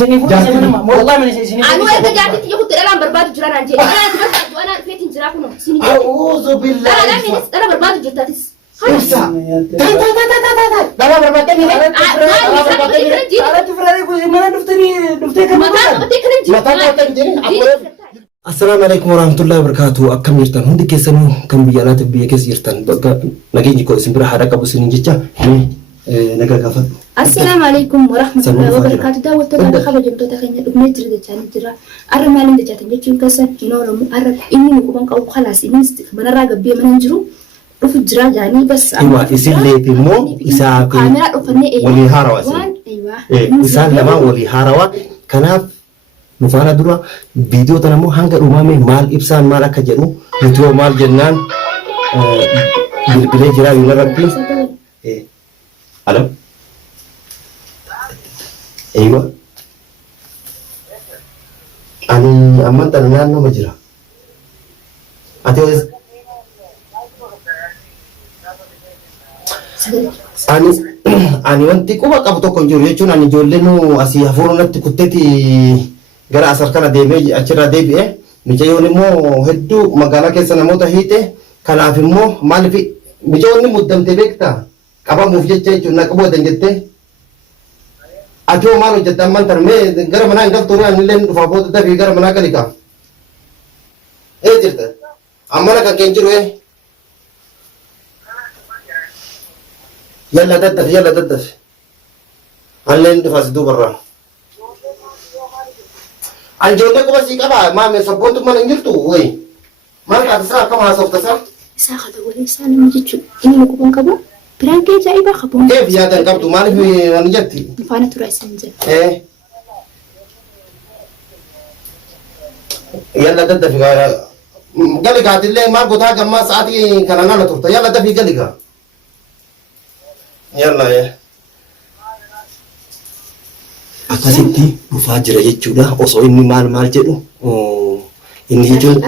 والله ما نسيت أنا وين قاعد تيجي الآن برباد جران عندي أنا فيت جراكم سيني أعوذ بالله أنا برباد جرتاتس إبسا لا برباد تاني لا تفرق كوزي ما نفتني السلام عليكم ورحمة الله وبركاته. أكمل يرتان هندي كيسانو كم بيالات بيا كيس يرتان بقى نجيني كوي سنبرا حدا كابو سنين جتة نجا كافا. السلام عليكم ورحمة الله وبركاته. داود تبغى خبر جبتو تخيني دكمة جرد جاني جرا أرمالين دجاتن جتشين كسر جنورم أرد إني نكون كأو خلاص إني من راجع بيا من نجرو رفض جرا جاني بس أيوة يصير لي في مو يساعد كاميرا رفضني ولي هاروا أيوة يساعد لما ولي هاروا كناف مفانا درا فيديو تنامو هنگا رومامي مال إبسان مالا كجرو يتوى مال جنان بالبلي جرا يولا ربي ألو أيوة أني أمان تنان نو مجرا أتوى أني وانتي كوبا كابتو كنجوري يجون أني جولنو أسي هفورنت كتتي gara asar kana deemee achirraa deebi'e mijayoon immoo hedduu magaalaa keessa namoota hiite kanaaf immoo maaliif mijayoonni muddamte beekta qabamuuf jecha jechuun na qaboodan jettee atoo maal hojjetta amman tarmee gara manaa hin galtuun anillee dhufaa booda dafii gara manaa gali kaa jirta ammana kan keen jiru yalla daddaf anillee dhufaas duubarraa Anjolnya kau masih kaba, mama sabun tu mana ingin tu, woi. Mana kata sah kamu hasaf tasah? Sah kata boleh sah ni macam ini aku pun kabu. Perang ke jai bah kabu. Biar dan kamu tu mana mana jati? Fana tu rasa saja. Yalla dah fikir. Gali kata le, mak kau tak gamma saat ini kerana nak turta. Yalla dah fikir gali ka. Yalla ya. Akkasitti dhufaa jira jechuudha osoo inni maal jedhu inni jechuun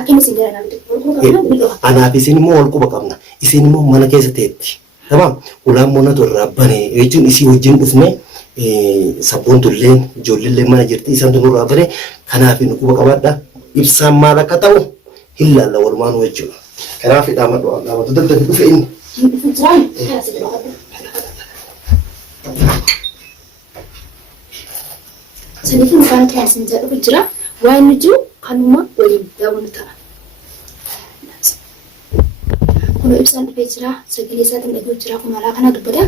anaaf isin immoo wal quba qabna isin immoo mana keessa teetti tamam ulaan moonatu irraa bane jechuun isii wajjin dhufne sabboontuilleen ijoolleellee mana jirti isaan tunurraa bane kanaaf inni quba qabaadha ibsaan maal akka ta'u hin laalla walumaanuu jechuudha kanaaf dhaamatu daddafi dhufe inni. Saniifin mufana taasisan jedhu jira waan nuti kanuma waliin daawwannu ta'a. Kun ibsaan dhufee jira sagalee isaatiin dhaguu jira kun malaa kana dubbata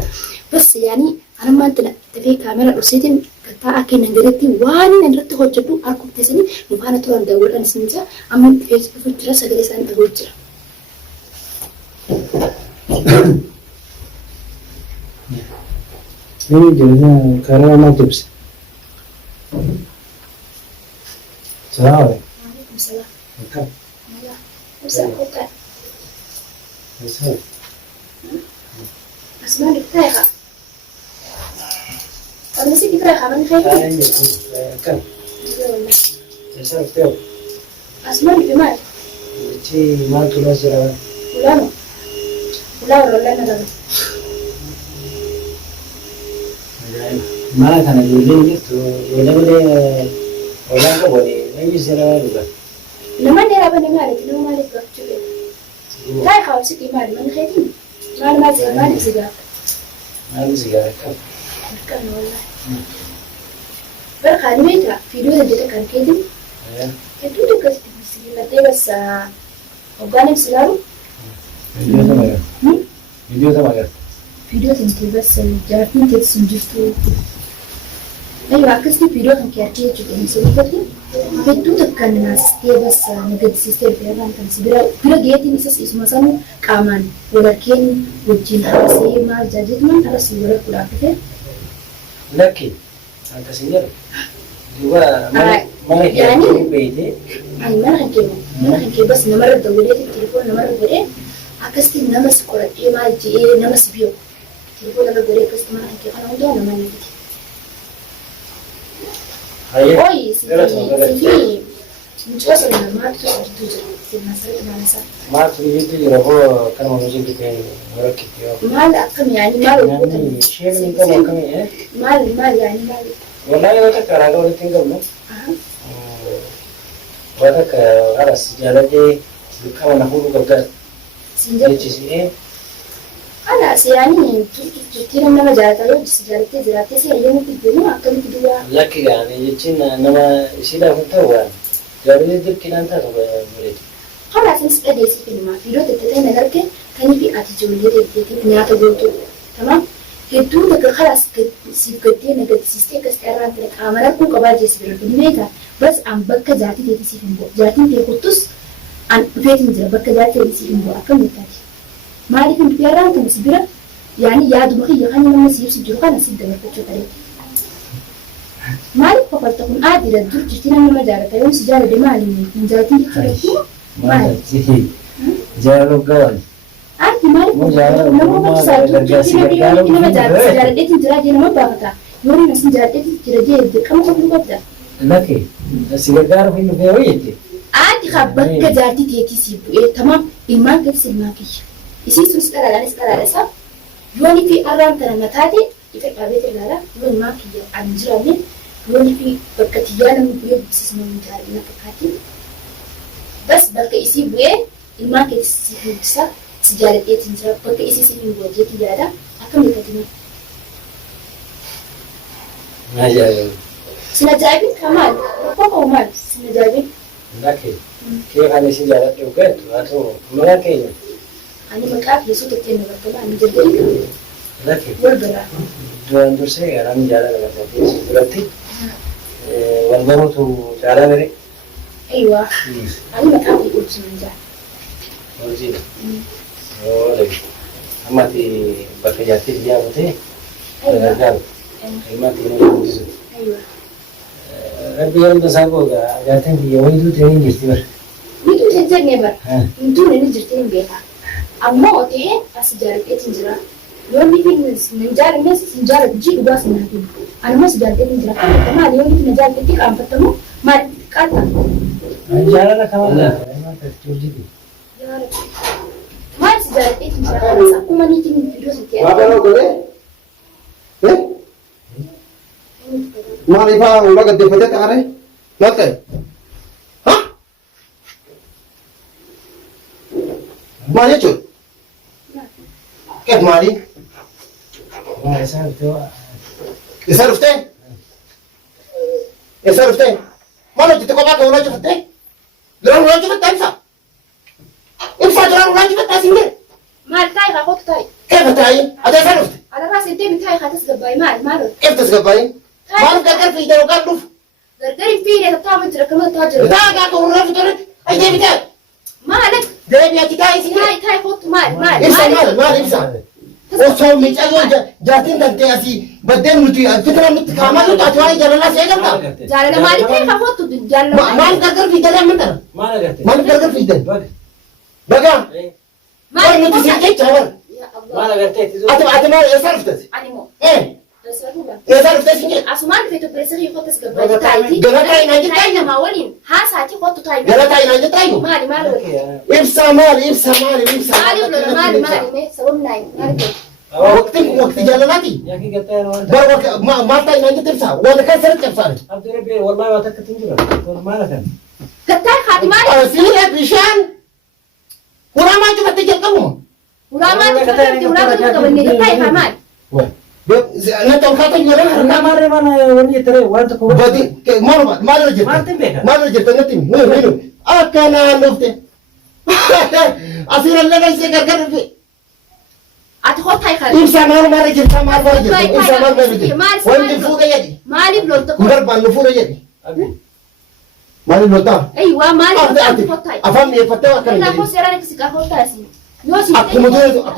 bas yaani anammaan tana dafee kaamera dhufseetiin kattaa kennan gareetti waan inni irratti hojjetu harkuuf teessanii mufana turan daawwadhan isin jira amma dhufee dhufuu jira sagalee isaan dhaguu jira. Ini jadi karena mau tips. Salam. Waalaikumsalam. Bukan. Ya. Bukan. Bisa. Asma kita ya kak. Kalau sih kita kapan kayak ini? Kan. Bisa betul. Asma di mana? Ci mal tulas jalan. Ulang rolan. Mana kan dulu itu, boleh orang kau boleh, ini sera juga. Nama dia apa nama dia? Nama dia kau cuba. Kau kau sih mana mana kayak ni? Mana sih? Mana sih kan? Kan wallah. Berkan mereka video yang kita kan kayak ni. Itu dekat sini nanti bas organik selalu. Video sama ya? Video sama ya? Video تنتي بس جارتني تسجلتو أيوة عكسني فيديو كان كيرتيه جدا مسوي كذي فيديو تكن ناس تي بس نقد سيستم فيها كان سبيرا فيديو جيتي نسس اسمه سامو كامان ولكن وجين هذا ما جاجت من هذا سيبرا كلا كده لكن أنت سير جوا ما يعني بيتي أي ما هنكي بس نمر الدولة التليفون نمر الدولة عكسني نمس كورة إيه ما جي نمس بيو تليفون نمر الدولة بس ما هنكي أنا ودو نمر نجي أوي سيفي مش أصلا ما تجوز ما تريد يروحوا كانوا موجودين في مركب مال أكم يعني مال يعني شيء من كم كم إيه مال يعني مال والله وقتك على قولة تنقل وقتك خلاص جالتي بكم نقول قبل سنجد خلاص يعني تركينا ما جاءت له جالتي زراتي سي يوم في الدنيا أكمل في الدنيا لك يعني يجينا إنما شيء هو جابني تركينا أنت تقول خلاص نسأل ديسي في الماء في لوت التتين نقولك كاني في أتجولي تيجي نياتا قلتو تمام هدو تك خلاص سيفكتي نقد سيستيك استعران تلك عمرك كون قبل جسر الدنيا بس عم بك ذاتي تيجي في الماء ذاتي تيجي عن فيتم زي بك ذاتي تيجي في الماء أكمل تاتي ما عليك من بيران تمسبرة يعني يا دماغي يخلي لما سيف سجلوا كان سيد دمر كتشو تري ما عليك فقط تكون عادي للدور جتنا من مجال تيوم سجارة دمالي من ذاتي تيجي ما تيجي جارو قال عادي ما عليك لما بتصير جتنا إنما مجال سجارة ديت ترى جينا ما بعرفها يوري ناس سجارة ديت ترى جيد كم قبل قبل لكن سجارة في المفاوية عادي خبرك ذاتي تيجي سيبو تمام إيمان كيس إيمان كيش isi sun setelah desa yoni fi aram tanah matadi itu kabeh terlara yoni mak ya anjrani yoni fi berketian buye bisnis mencari nak kati bas berke isi buye iman ke si bisa sejarah dia tinjau berke isi si minggu dia tidak ada akan dikatini aja sinajabin kamal apa kamal sinajabin laki kaya hanya sejarah juga tu atau melaki أنا مكافي يسوي تكتين بركبة أنا جديد لكن والبرا دوان درسي أنا مجالا لك برتي والمرة جالا مري أيوة أنا مكافي يقول سنجا وزين ولكن أما تي بكجاتي dia بتي أيوة أما تي نقول أيوة ربي يوم تسابق جاتين دي يوم يدو تين جرتي ميتو تنزل نبر ميتو ننجرتين بيها أما أتيه أسجارة إتنجرا يوم بيجي نجار الناس نجار بيجي بس نهدي أنا ما سجارة إتنجرا كمان اليوم بيجي نجار بيجي كم فتمو ما كاتا جالا لك كمان ما تجوزي يا رب ما سجارة إتنجرا خلاص أكو ما نيجي من فيديو سنتين apa lo kore mari pa udah gede pada tare nate hah mari cuy كيف مالي؟ ما يسال تو يصرفتين؟ يصرفتين؟ ما لو جيت كوبا ولا جفتين؟ درام ولا جفت تنسى؟ إنسى درام ولا جفت تاسينه؟ ما تاي خاطر تاي كيف تاي؟ هذا صرفت؟ على راس أنت بتاي خاطر تسقباي ما كيف تسقباين؟ ما لو تقدر في ده وقال لوف غرغري فيه تطعم تركمه تاجر بتاع قاعد تقول رفض ترد أي ده بتاع ما عليك ده بيأتي تاي سينه تاي خاطر ما إنسى ما إنسى وصل ميجاو جاتين تنتهي أسي بدين نتي فترة نتكامل تاتواي جالنا سيجا جالنا مالي تاي خاطر جالنا ما نقدر في ده من ده ما لقيت ما نقدر في ده بقى ما نتي سيجا تاور يا ما الله لقيت أتما يصرفت أنيمو إيه تسرقوا يصرفت سيجا أسمان في تبرسي يخوت تسقباي تاي جلاتاي ناجي تاي ما ولين ها ساعتي خاطر تاي جلاتاي ناجي تايو مالي إبسا مالي مالي سوون ناي مالي وقت جالناتي يا كي قلت انا وانت بر ما تاي ناجي تبسا ولا كان سرت تبسا عبد ربي والله واتك تنجر ما لك كتاي خاطر مالي سيرة بيشان ولا ما جبت تجيكم ولا ما تفكرت ولا ما تقبلني كتاي خمال أنا توقعت يورا انا مره ما وني ترى وانت كو بدي ما رجعت ما تنبه ما رجعت نتيم مين أكنا لفته أصير الله يسير كركر أتخوت هاي خالد إنسان ما رجعت ما رجعت إنسان ما رجعت وين فوق يدي مالي بلون تقول مدر بان فوق يدي مالي بلوتا أيوة مالي أتخوت هاي أفهم يفتح يلا كلام خو سيرانك سكاخوت هاسي يوسي أكو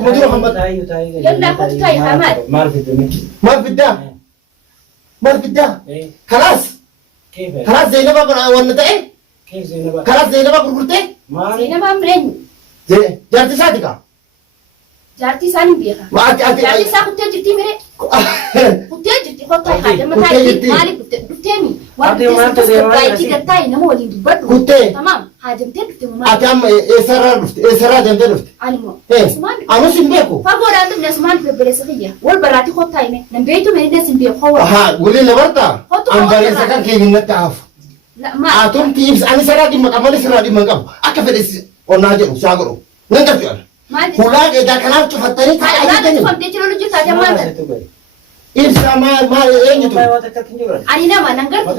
مدير محمد تايو تايو يلا خد تاي حماد ما في الدنيا ما في الدا ما في الدا ايه خلاص كيف خلاص زينب ونتاي كيف زينب خلاص زينب قرقرتي ما زينب أمرين جارتي صادقة جارتي سالم بيها ما جارتي ساخد تجرتي مري كنت جرتي خد تاي حاجة ما تاي مالي كنت مالي وأنت سكباي كي قطعي نمو اللي دبته كنت تمام haajamtee dhufte moo ati amma eessarraa dhufte eessarraa deemtee dhufte ani moo Eh, asumaan anus hin beeku fagoodhaan dhufne asumaan bebbereessa kiyya wal baraati kottaa hime nan beeytu meeddes hin beeku hawwa ahaa waliin labartaa Hotu an hotu bareessa barbaada. kan kee hinnatti hafu maal atumti ibsa ani sarraa dhimma qaba malee sirraa dhimma hin qabu akka fedhe onnaa jedhu saa godhu nan qabdu ana maal hulaa edaa kanaaf cufattanii taa'aa Alaabaa jirtanii cufamtee jiru lujjii taatee maal ta'e? ibsa maal eenyutu Ani nama nan gartu.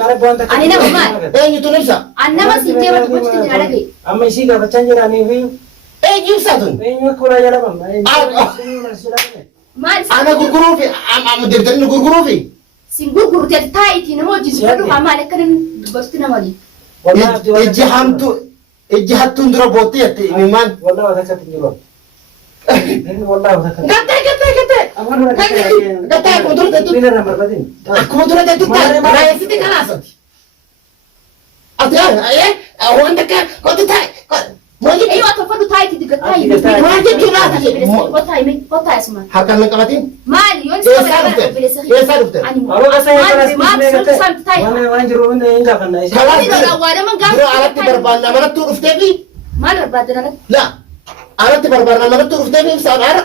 Ani nama maal? eenyutu ibsa An nama si deema tokkotti jira dhagee. amma isii gaafachaa jiranii fi eenyu ibsaatun eenyu akka ulaa jedhamama Maal ana gurguruufi amma deebitanii nu gurguruufi sin gurgurtee taa'itii nama wajjin dubbadhu haa maal akka inni dubbatutti nama waliin. ijji hattuun dura bootti jette imimmaan walaa wata akkatti jiru inni walaa wata akkatti gattee akkuma dura teettu Bineelda barbaadan. akkuma dura teettu raayesiti kanaasati ati wanta akka kotti taa'e maali Eeyyuu akka fadhu taa'itii digga taa'ii. Maal jechuudha ati Kottaa hime kottaa asumaan. harkaan hin qabatin Maali yoon eessaa dhufte eessaa dhufte Ani Aboo asaa maal maal sun saamti taa'i. waan jiru hundi hin gaafanna ishee. kalaas Ani dura waadaman dura gaafa. alatti barbaanna manattuu dhufteefi Maal barbaaddan alatti? la alatti barbaanna manattuu dhufteefi ibsaan aara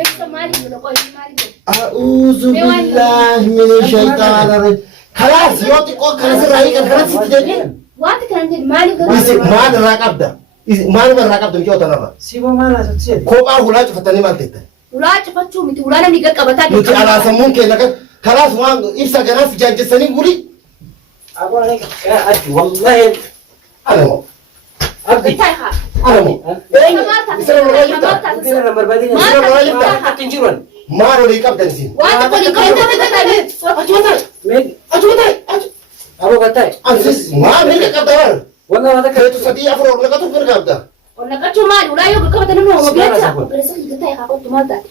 Eessa maali godha qo'i maali godha? أعوذ بالله من الشيطان الرجيم خلاص يوتي قول خلاص الرأي كان خلاص ستجيبين Waanti kana jedhi maali godha? ما نراك أبدا ما نراك أبدا مجيو تنرى Siboo maal haasa'u كوبا هلا شفتني ما تيتا Ulaa cufachuu miti ulaa namni qaqqabataa نتي على سمون كي لك خلاص وان إبسا جناس جانج سنين قولي Aboo ani ati wallahi أنا مو abdi. Bitaa haa. أنا مو يسرى الرأي يبتا Bineelda barbaadan. Maal ta'a? Akkatti hin jiru. ما رأيك أبدا نسين Waanti kun hin qabu. أجوتاي Meeg أجوتاي aboo gattaa'e. أنسيس ما ملك أبدا ور Walaa wata كيتو akkatti. سدي أفرو لك تفرق أبدا Naqachuu maali ulaa yoo qaqqabatan nama Sigaara ogeessa. saafun. Obboleessa hin ta'e haa kottu maal taate?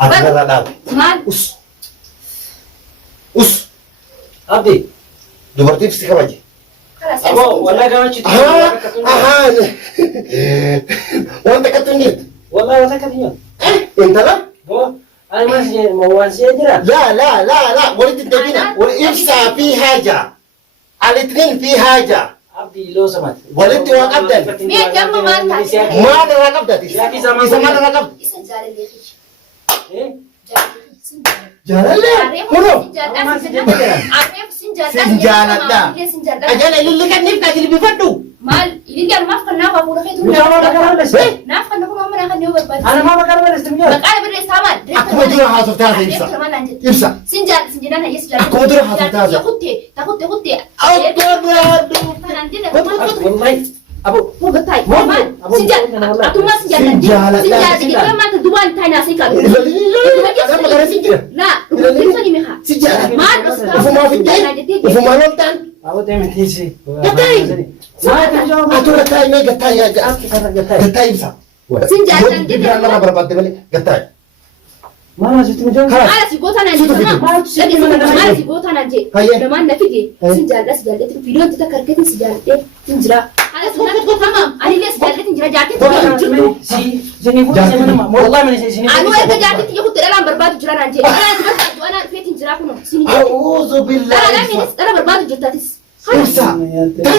أجل لا Maal? أس Abdi. دبرتي في سكواجي Kalaas Aboo wallahi gaafachuu. وانت كتنيت Wallahi wata akkatti jiru. انت لا Boo ani waan si jira. لا ولد الدبينة والإفسا في حاجة الاثنين في حاجة Abdi loo samaat. ولدت وقبدا Mee gamma maal taate? ما أنا رقبتك إذا ما أنا رقبت Isa jaalallee kiyya. Eh? Jaalallee sin jaalallee. جلالة كنو Areef sin jaalallee. Sin jaaladha. Sin jaalallee. أجل اللي كان نفتح اللي بيفدوا Maal ililli anumaaf kan naaf hafuudha keetu. Mucaa bakka barbaadde. Naaf kan naaf amma kan yoo barbaade. Ana maa bakka barbaadde miyaa? Maqaa birreessaa maal? أكو مدير حاصل تاسع إبسا إبسا Sinjaan sinjaan hayya sinjaan. Akkuma dura haasoftaa jira. Takutte. Wallahi aboo. Mugatai. Maal? Sinjaan. Atuma sinjaan. Sinjaaladha. Sinjaan. Kita mata duaan tanya sih kami. أنا ما قرأت سجل Nah, kita ni mekha. سجل Maal? وفما في الدين وفما نولتان Aboo deemen tiisi. أتوقع تاي ما قتاي يا جا قتاي إبسا Sinjaan dan Dia dia. nama berapa beli قتاي Mana situ miyaa? خلاص Maal si gota nanti sama. Jadi maal si gota nanti. Hayya. Daman na fige. Sinjaan itu video kita karketin sinjaan tinjira. Ada sunat tamam. Ani dia sinjaan tinjira jati. Si sini pun saya mana? Wallahi mana sini. Anu eka jati tiga kutu dalam berbatu jira nanti. Ana fetin jira kuno. Sini. أعوذ بالله Dalam ini dalam berbatu jira tatis. إبسا تاي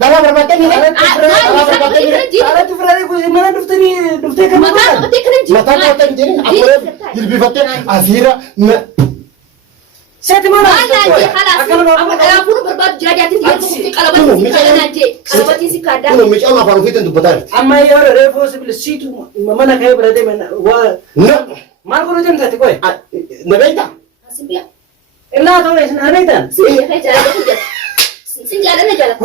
dalam berapa beli Ala tu frare ku mana duftani dufte kan? Mata mati kena jira. mata kau tadi aku lebih fatih akhirnya Saya di mana? Mana aja kalas. Apa kalau pun berbatu jira jati tiga kutu kalau batu si kada nanti. Kalau batu si kada. Kuno micau apa rufit untuk betul Amma ya ora refo sibil situ mana kaya berada mana wa no mal ko jam tati koy. nabenta Simpia. Illa to ne sin anaitan. Simpia kayak jalan itu. Sinjaan na jalan.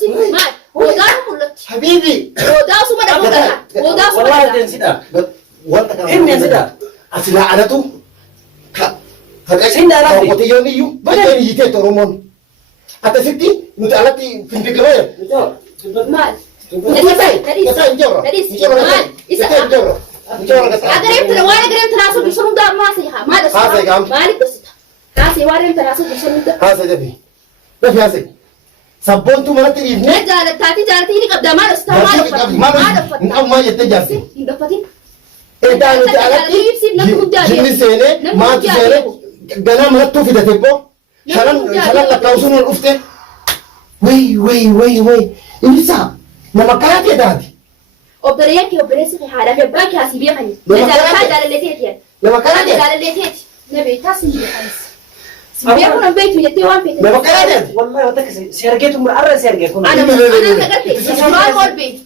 Sim mal. Oda mulut. habibi Oda semua dah mulut. Oda semua. Wallahi dah. den sida. wanta kan Ini yang sudah. asila ada tuh kak Sinda alati. kau kote yoni yu baca ni hite toromon atas itu nuti alati pintu kaya Betul. Mal. Katai, katai joro. Tadi Joro mal. Isa. katai joro. Joro katai. Agar yang terwara agar yang terasa disuruh dah masih ha. Mal. Masih, Kam. Malik bersita. Kasih war yang terasa disuruh dah. Hasa jadi. Tapi hasa. Sabun tu mana tiri Nah ni? jalan tadi ini kabda mal. Setahun mal. Mana? Engkau mau jadi jasi. Indah patin. Eda nuti alati. Jini sene, mati sene. Gana mana tu fida tepo. Shalan la kausun ufte. Way. Ibsa. Nama kaate daati. Obboleessi fi haadha fi abbaa kee asii beekani. Nama Jaallataa kana- jaalalleeteeti. Nama kaate. Jaalalleeteeti. Na beektaa si beekanis. Si beekuun hin beektu jettee waan feete. Nama kaate. والله وتك سيرجيت مرة سيرجيت كنا Ana kadhatte. Duraan ol beektu.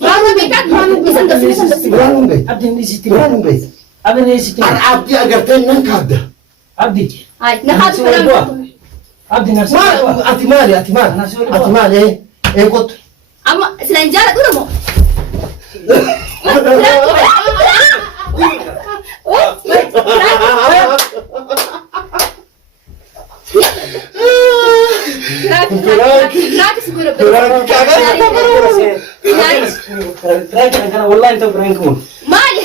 Duraan ol beektaa duraan ol beektaa. Biraan hundee. عبد النسيت Biraan hundee. عبد النسيت An abdii agartee nan kaadda. عبدي Hai, na haatu kadhamu. عبد نفسه Maal ati maali kottu. Amma sila hin jaalladhu moo? والله انت برينكم Maali?